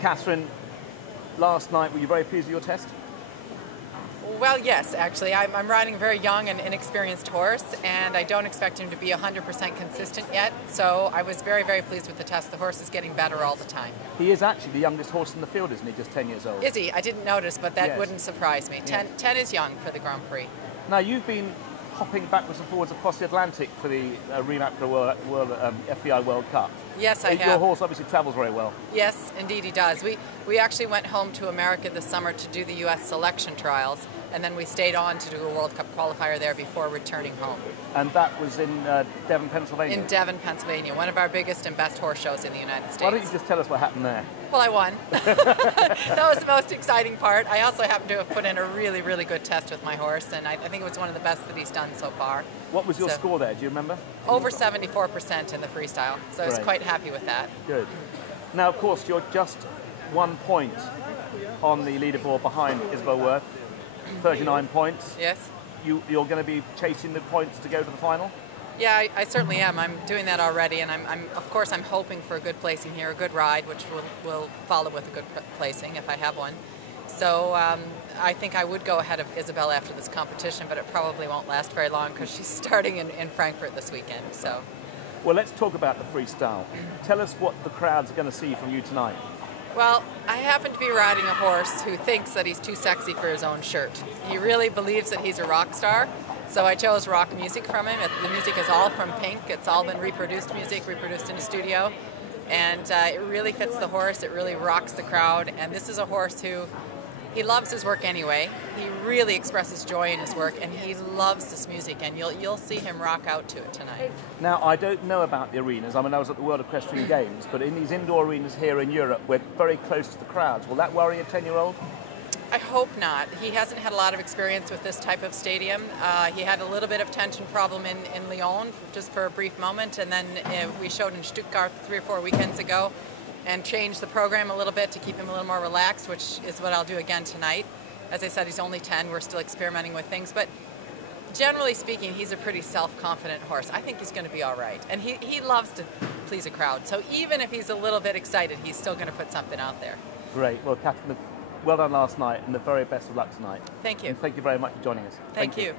Catherine, last night, were you very pleased with your test? Well, yes, actually. I'm riding a very young and inexperienced horse, and I don't expect him to be 100% consistent yet. So I was very, very pleased with the test. The horse is getting better all the time. He is actually the youngest horse in the field, isn't he? Just 10 years old. Is he? I didn't notice, but that Yes. wouldn't surprise me. 10 is young for the Grand Prix. Now, you've been hopping backwards and forwards across the Atlantic for the Reem Acra FEI World Cup. Yes, I have. Your horse obviously travels very well. Yes, indeed he does. We actually went home to America this summer to do the U.S. selection trials, and then we stayed on to do a World Cup qualifier there before returning home. And that was in Devon, Pennsylvania? In Devon, Pennsylvania, one of our biggest and best horse shows in the United States. Why don't you just tell us what happened there? Well, I won. That was the most exciting part. I also happened to have put in a really, really good test with my horse, and I think it was one of the best that he's done so far. What was your score there? Do you remember? Over 74% in the freestyle, so I was quite happy with that. Good. Now, of course, you're just 1 point on the leaderboard behind Isabel Worth, 39 points. Yes. You're going to be chasing the points to go to the final? Yeah, I certainly am. I'm doing that already, and of course I'm hoping for a good placing here, a good ride, which will follow with a good placing if I have one. So I think I would go ahead of Isabel after this competition, but it probably won't last very long because she's starting in Frankfurt this weekend. So. Well, let's talk about the freestyle. Tell us what the crowd's going to see from you tonight. Well, I happen to be riding a horse who thinks that he's too sexy for his own shirt. He really believes that he's a rock star, so I chose rock music from him. The music is all from Pink. It's all been reproduced music, reproduced in a studio, and it really fits the horse. It really rocks the crowd, and this is a horse who he loves his work anyway. He really expresses joy in his work, and he loves this music, and you'll see him rock out to it tonight. Now, I don't know about the arenas. I mean, I was at the World Equestrian Games, but in these indoor arenas here in Europe, we're very close to the crowds. Will that worry a 10-year-old? I hope not. He hasn't had a lot of experience with this type of stadium. He had a little bit of tension problem in Lyon, just for a brief moment, and then we showed in Stuttgart 3 or 4 weekends ago, and changed the program a little bit to keep him a little more relaxed, which is what I'll do again tonight. As I said, he's only 10. We're still experimenting with things, but generally speaking, he's a pretty self-confident horse. I think he's going to be all right, and he loves to please a crowd. So even if he's a little bit excited, he's still going to put something out there. Great. Well, Catherine, well done last night, and the very best of luck tonight. Thank you. And thank you very much for joining us. Thank you.